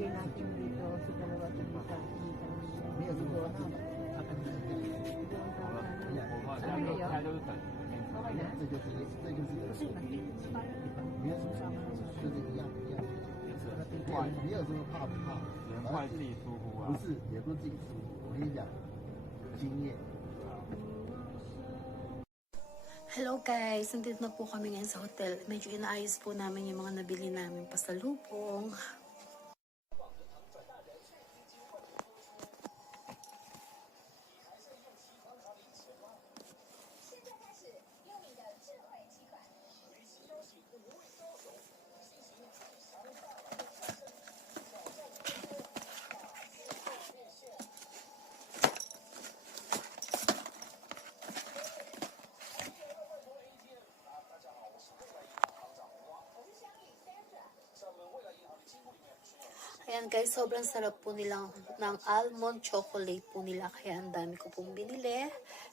ilagay natin dito sa dalawa sa isa. Okay na? 没有什么怕不怕，人坏自己疏忽啊。不是，也不是自己疏忽。我跟你讲，经验。 Hello guys! Nandito na po kami ngayon sa hotel. Medyo inaayos po namin yung mga nabili namin pasalubong. Ayan guys, sobrang sarap po nilang ng almond chocolate po nila. Kaya ang dami ko pong binili.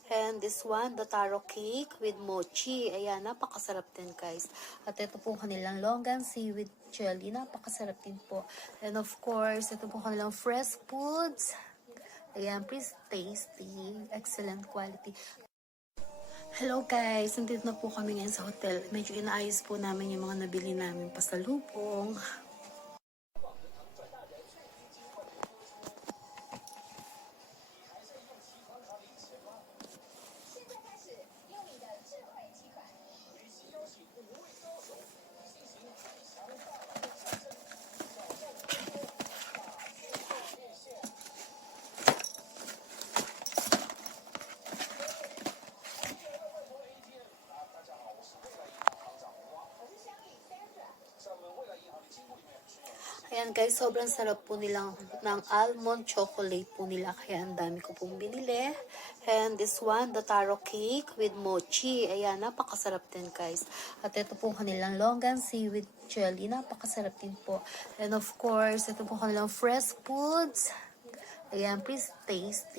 And this one, the taro cake with mochi. Ayan, napakasarap din guys. At ito po kanilang longan seaweed jelly. Napakasarap din po. And of course, ito po kanilang fresh foods. Ayan, please tasty. Excellent quality. Hello guys, nandito na po kami ngayon sa hotel. Medyo inaayos po namin yung mga nabili namin pasalubong. Ayan guys, sobrang sarap po nilang ng almond chocolate po nila. Kaya ang dami ko pong binili. And this one, the taro cake with mochi. Ayan, napakasarap din guys. At ito po kanilang longan seaweed jelly. Napakasarap din po. And of course, ito po kanilang fresh foods. Ayan, please tasty.